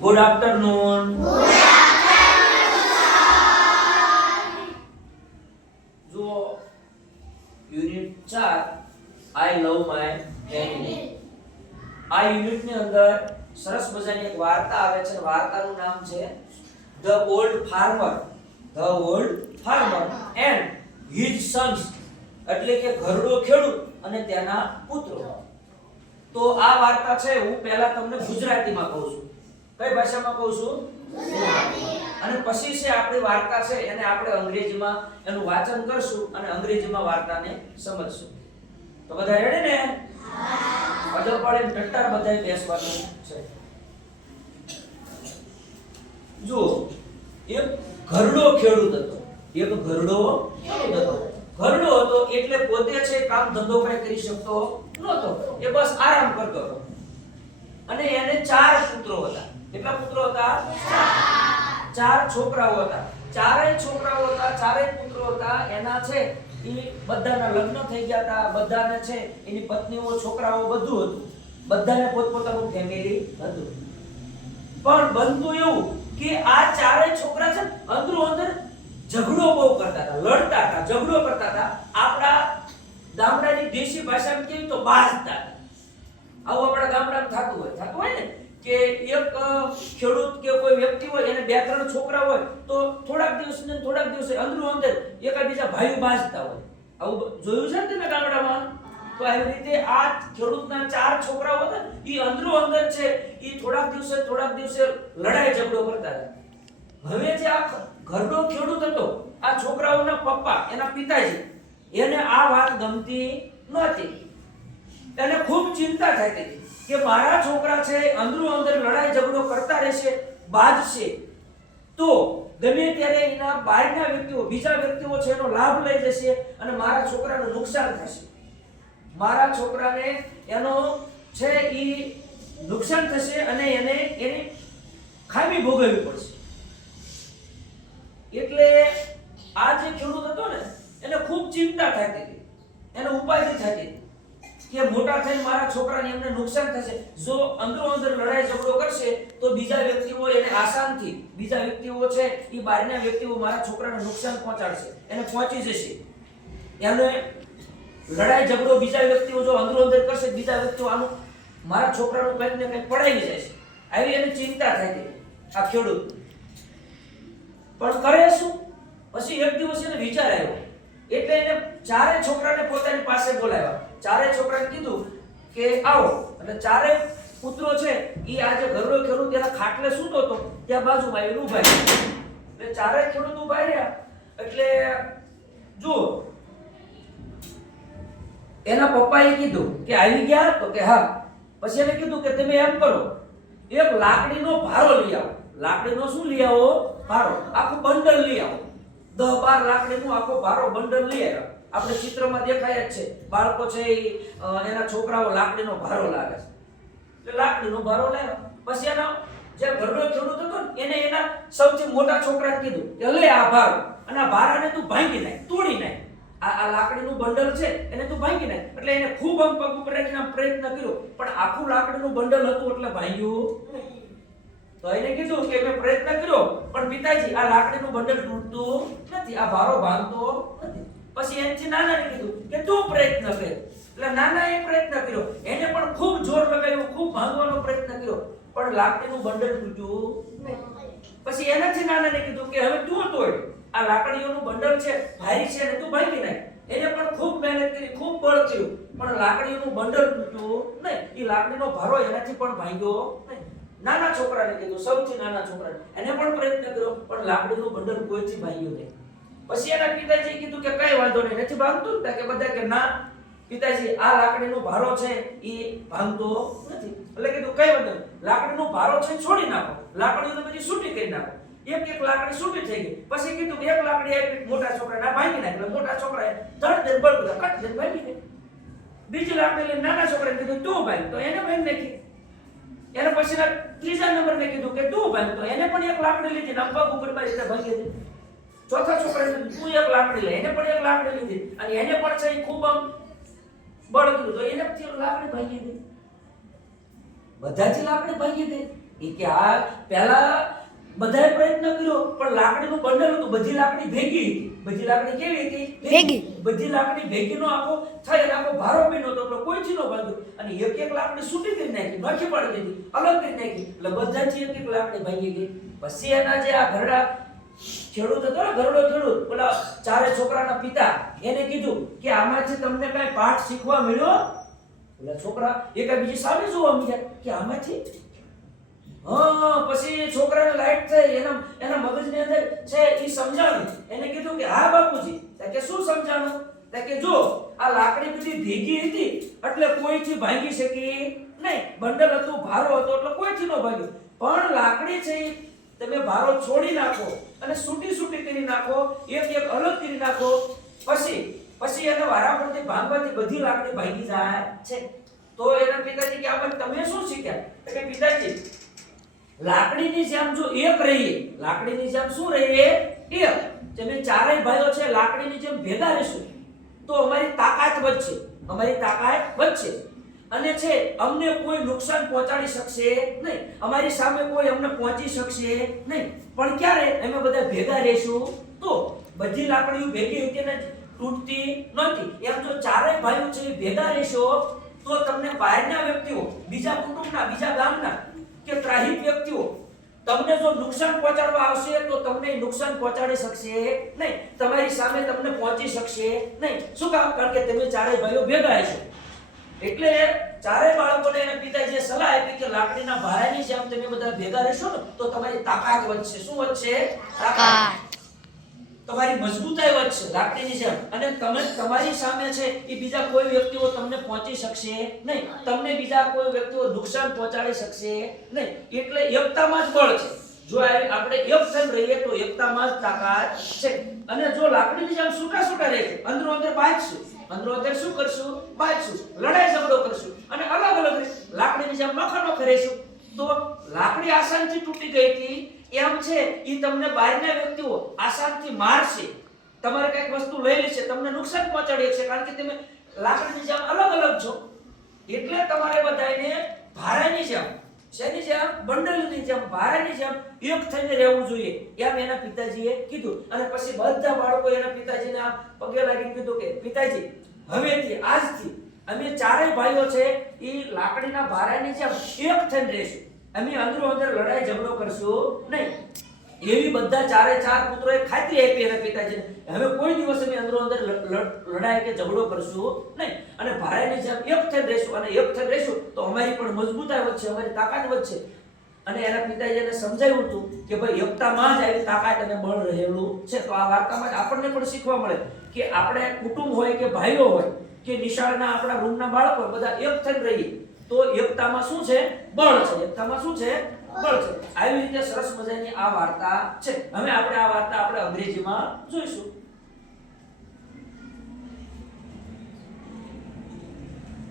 Good afternoon. જો unit 4 I love my family. આ unit ની અંદર સરસ મજાની એક વાર્તા આવે છે. વાર્તાનું નામ છે the old farmer. The old farmer and his Sons, એટલે કે ઘરડો ખેડૂત અને તેના પુત્રો. તો આ વાર્તા છે હું પહેલા તમને ગુજરાતીમાં કહું છું. કઈ ભાષામાં કહું છું? ગુજરાતી. અને પછી છે આપણી વાર્તા છે એને આપણે અંગ્રેજીમાં એનું વાંચન કરશું અને અંગ્રેજીમાં વાર્તાને સમજશું. તો બધા રેડી ને? હા. અડો પડે ટટ્ટાર બધાય બેસવાનું છે. જો એક ઘરડો ખેડૂત હતો. એક ઘરડો ખેડૂત હતો. ઘરડો હતો એટલે પોતે છે કામ ધંધો કઈ કરી શકતો નહોતો. એ બસ આરામ કરતો હતો. અને એને 4 પુત્રો હતા. કેટલા પુત્રો હતા? 4 છોકરાઓ હતા. ચારેય છોકરાઓ હતા, ચારેય પુત્રો હતા. એના છે એ બધાના લગ્ન થઈ ગયા હતા. બધાને છે એની પત્નીઓ, છોકરાઓ બધું હતું. બધાને પોતપોતાનું ફેમિલી હતું. પણ બનતું એવું કે આ ચારેય છોકરા છે અંદરો અંદર ઝઘડો બહુ કરતા હતા, લડતા હતા, ઝઘડો કરતા હતા. આપણા ગામડાની દેશી ભાષામાં કેવી તો બાઝતા. આવું આપણા ગામડામાં થતું હોય ને કે એક ખેડૂત કે કોઈ વ્યક્તિ હોય એને 2-3 છોકરા હોય તો થોડાક દિવસે અંદરો અંદર એકાબીજા ભાઈઓ બાઝતા હોય. આવું જોયું છે ને તમે ગામડામાં? તો આવી રીતે આ ખેડૂતના 4 છોકરાઓ હતા ઈ અંદરો અંદર છે ઈ થોડાક દિવસે લડાઈ ઝઘડો કરતા હતા. હવે જે આ ઘરડો ખેડૂત હતો, આ છોકરાઓના પપ્પા, એના પિતાજી, એને આ વાત ગમતી નહોતી. એને ખૂબ ચિંતા થતી હતી કે મારા છોકરા છે અંદરો અંદર લડાઈ ઝઘડો કરતા રહેશે, બાજશે તો ગમે ત્યારે એના બહારના વ્યક્તિઓ, બીજા વ્યક્તિઓ છે એનો લાભ લઈ જશે અને મારા છોકરાનું નુકસાન થશે. મારા છોકરાને એનો છે ઈ નુકસાન થશે અને એની ખામી ભોગવવી પડશે. એટલે આ જે ખેડૂત હતો ને એને ખૂબ ચિંતા થતી હતી, એને ઉપાધિ થતી હતી કે મોટા થઈને મારા છોકરાને એમને નુકસાન થશે. જો અંદરો અંદર લડાઈ ઝઘડો કરશે તો બીજા વ્યક્તિઓ એને આસાનથી, બીજા વ્યક્તિઓ છે એ બહારના વ્યક્તિઓ મારા છોકરાને નુકસાન પહોંચાડશે, એને પહોંચી જશે. એને લડાઈ ઝઘડો બીજા વ્યક્તિઓ જો અંદરો અંદર કરશે, બીજા વ્યક્તિઓ આનું મારા છોકરાનું કંઈક ને કંઈક પડાવી જશે. આવી એને ચિંતા થઈ ગઈ આ ખેડૂત. પણ કરે શું? પછી એક દિવસ એને વિચાર આવ્યો. એટલે એને 4 છોકરાને પોતાની પાસે બોલાવ્યા. 4 છોકરાને કીધું કે આવો. એટલે 4 પુત્રો છે ઈ આજે ઘરડો ખેડૂત એના ખાટલે સૂતો હતો ત્યાં બાજુમાં આવીને ઊભા રહ્યા. એટલે 4 ખેડૂત ઊભા રહ્યા. એટલે જો એના પપ્પાએ કીધું કે આવી ગયા? તો કે હા. પછી એને કીધું કે તમે એમ કરો, એક લાકડીનો ભારો લઈ આવો. લાકડીનો શું લઈ આવો? ભારો. આખું બંડલ લઈ આવો. 10-12 લાકડીનું આખો ભારો બંડલ લઈ આવ્યા. આપણે ચિત્રમાં દેખાય જ છે. બાળકો છે એના છોકરાઓ લાકડીનો ભારો લાગે છે. એટલે લાકડીનો ભારો લાવ્યા. પછી એના જે ઘરડો ખેડૂત હતો ને એને એના સૌથી મોટા છોકરાને કીધું કે લે આ ભારો, અને આ ભારાને તું ભાંગી નાખ, તોડી નાખ. આ લાકડીનું બંડલ છે એને તું ભાંગી નાખ. એટલે એને ખૂબ આમ પગ ઉપર રાખીને પ્રયત્ન કર્યો પણ આખું લાકડીનું બંડલ હતું એટલે ભાંગ્યું. તો એને કીધું કે મેં પ્રયત્ન કર્યો પણ પિતાજી આ લાકડીનું બંડલ તૂટતું નથી, આ ભારો ભાંગતો નથી. પછી એનથી નાનાને કીધું કે તું પ્રયત્ન કર. એટલે નાનાએ પ્રયત્ન કર્યો, એને પણ ખૂબ જોર લગાવ્યું, ખૂબ ભાંગવાનો પ્રયત્ન કર્યો પણ લાકડીનું બંડલ તૂટ્યું નહીં. પછી એનાથી નાનાને કીધું કે હવે તું તોડ. આ લાકડીઓનું બંડલ છે ભારી છે ને તું ભાંગી નાખ. એને પણ ખૂબ મહેનત કરી, ખૂબ બળ થયું પણ લાકડીઓનું બંડલ તૂટ્યું નહીં. એ લાકડીનો ભારો એનાથી પણ ભાંગ્યો નહીં. નાના છોકરાને કીધું, સૌથી નાના છોકરાને, એને પણ પ્રયત્ન કર્યો પણ લાકડીનું બંડલ કોઈથી ભાંગ્યું નહીં. પછી એના પિતાજીએ કીધું કે કઈ વાંધો નહીં, નથી ભાંગતું? કે બધા કે ના પિતાજી આ લાકડીનો ભારો છે એ ભાંગતો નથી. એટલે કીધું કઈ વાંધો નહીં, લાકડીનો ભારો છે છોડી નાખો, લાકડીને બધી છૂટી કરી નાખો. એક લાકડી છૂટી થઈ ગઈ. પછી કીધું એક લાકડી આપી મોટા છોકરાને ભાંગી નાખ. એટલે મોટા છોકરાએ ધડ દે બળ કટ દે ભાંગી નાખી. બીજી લાકડી લઈને નાના છોકરાને કીધું તું ભાંગ. તો એને ભાંગી નાખી. એને પછી ત્રીજા નંબરને કીધું કે તું ભાંગ. તો એને પણ એક લાકડી લીધી, પગ ઉપર મારી રીતે ભાંગી દીધી. ચોથા છોકરાને કીધું તું એક લાકડી લે. એને પણ એક લાકડી લીધી અને એને પણ છે ખૂબ આમ બળ કર્યું તો એને લાકડી ભાંગી દીધી. બધાથી લાકડી ભાંગી ગઈ. ઈ કે આ પહેલા બધાએ પ્રયત્ન કર્યો પણ લાકડીનું બંડલ હતું, બધી લાકડી ભેગી હતી. બધી લાકડી કેવી હતી? ભેગી. બધી લાકડી ભેગીનો આખો થઈ અને આખો ભારો બન્યો તો એટલે કોઈ ચીનો ભાગ્યો અને એક એક લાકડી છૂટી કરી નાખી, નોખી પાડી દીધી, અલગ કરી નાખી એટલે બધાથી એક એક લાકડી ભાંગી ગઈ. પછી એના જે આ ઘરડા ખેડૂત હતો ને, ઘરડો ખેડૂત, પેલા ચારે છોકરાના પિતા, એને કીધું કે આમાંથી તમને કઈ પાઠ શીખવા મળ્યો? પેલા છોકરા એકાબીજી સામે જોવા મળ્યા કે આમાંથી પછી છોકરાને લાઈટ થઈ, એના મગજની અંદર છે ઈ સમજાણું. એને કીધું કે હા બાપુજી. કે શું સમજાણું? કે જો આ લાકડી બધી ભેગી હતી એટલે કોઈથી ભાંગી શકી નહીં, બંડલ હતું, ભારો હતો એટલે કોઈથી ન ભાગ્યું. પણ લાકડી છે ઈ તમે ભારો છોડી નાખો અને છૂટી કરી નાખો, એક એક અલગ કરી નાખો, પછી એને વારાફરતી ભાંગવાથી બધી લાકડી ભાંગી જાય છે. તો એના પિતાજી કે આમાં તમે શું શીખ્યા? કે પિતાજી લાકડીની જેમ જો એક રહીએ, લાકડીની જેમ શું રહીએ? એક. તમે ચારેય ભાઈઓ છે લાકડીની જેમ ભેગા રહેશું તો અમારી તાકાત વધશે, અમારી તાકાત વધશે અને છે અમને કોઈ નુકસાન પહોંચાડી શકશે નહીં, અમારી સામે કોઈ અમને પહોંચી શકશે નહીં. પણ ક્યારે? અમે બધા ભેગા રહેશું તો. બધી લાકડીઓ ભેગી હતી ને તૂટતી નહોતી. એમ જો ચારેય ભાઈઓ છે ભેગા રહેશો તો તમને બહારના વ્યક્તિઓ, બીજા કુટુંબના, બીજા ગામના કે ત્રાહિત વ્યક્તિઓ તમને જો નુકસાન પહોંચાડવા આવશે તો તમને નુકસાન પહોંચાડી શકશે નહીં, તમારી સામે તમને પહોંચી શકશે નહીં. શું કામ? કારણ કે તમે ચારેય ભાઈઓ ભેગા છો. એટલે ચારેય બાળકોને એના પિતાજીએ સલાહ આપી કે લાકડીના ભારાની જેમ તમે બધા ભેગા રહેશો ને તો તમારી તાકાત વધશે. શું વધશે? તાકાત. તમારી મજબૂતાઈ વધશે લાકડીની જેમ. અને તમે તમારી સામે છે એ બીજા કોઈ વ્યક્તિઓ તમને પહોંચી શકશે નહીં, તમને બીજા કોઈ વ્યક્તિઓ નુકસાન પહોંચાડી શકશે નહીં. એટલે એકતામાં જ બળ છે. જો આપણે એક થઈને રહીએ તો એકતામાં જ તાકાત છે. અને જો લાકડીની જેમ છૂટા રહે છે, અંદરો અંદર બાંધશું, અંદરો અંદર શું કરશું? બાંધશું, લડાઈ ઝઘડો કરશું અને અલગ અલગ લાકડીની જેમ નોખા રહીશું તો લાકડી આસાનથી તૂટી ગઈ હતી એમ છે ઈ તમને બહારના વ્યક્તિઓ આસાનથી મારશે, તમારે કઈક વસ્તુ લઈ લેશે, તમને નુકસાન પહોંચાડી શકશે કારણ કે તમે લાકડીની જેમ અલગ અલગ છો. એટલે તમારે બધાને ભારાની જેમ, શેની જેમ? બંડલની જેમ, ભારાની જેમ એક થઈને રહેવું જોઈએ એમ એના પિતાજીએ કીધું. અને પછી બધા બાળકો એના પિતાજીને પગે લાગીને કીધું કે પિતાજી હવેથી આજથી અમે ચારેય ભાઈઓ છે ઈ લાકડીના ભારાની જેમ એક થઈને રહેશું, અમે અંદરો અંદર લડાઈ ઝઘડો કરશું નહીં. એવી બધા ચારે ચાર પુત્રોએ ખાતરી આપી એના પિતાજીને. હવે કોઈ દિવસ અમે અંદરો અંદર લડાઈ કે ઝઘડો કરશું નહીં અને ભારાની જેમ એક થઈને રહેશું. અને એક થઈને રહેશું તો અમારી પણ મજબૂતાઈ વધશે, અમારી તાકાત વધશે. અને એના પિતાજીને સમજાવ્યું હતું કે ભાઈ એકતામાં જ આવી તાકાત અને બળ રહેલું છે. તો આ વાર્તામાં આપણને પણ શીખવા મળે કે આપણે કુટુંબ હોય કે ભાઈઓ હોય કે નિશાળના આપણા રૂમના બાળકો બધા એક થઈને રહીએ તો એકતામાં શું છે? બળ છે. એકતામાં શું છે? બળ છે. આવી રીતે સરસ મજાની આ વાર્તા છે. હવે આપણે આ વાર્તા આપણે અંગ્રેજીમાં જોઈશું.